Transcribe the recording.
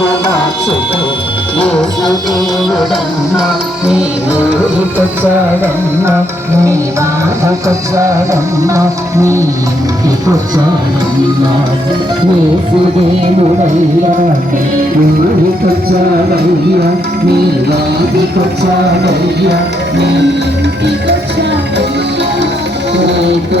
బ్రతుకు మార్చుతూ నీ ఊరికొచ్చాడమ్మా నీ బాధకొచ్చాడమ్మా నీ ఇంటికొచ్చాడమ్మా యేసుదేవుడయ్యా ఊరికొచ్చాడయ్యా నీ నీ ఇంటికొచ్చాడయ్యా నీకు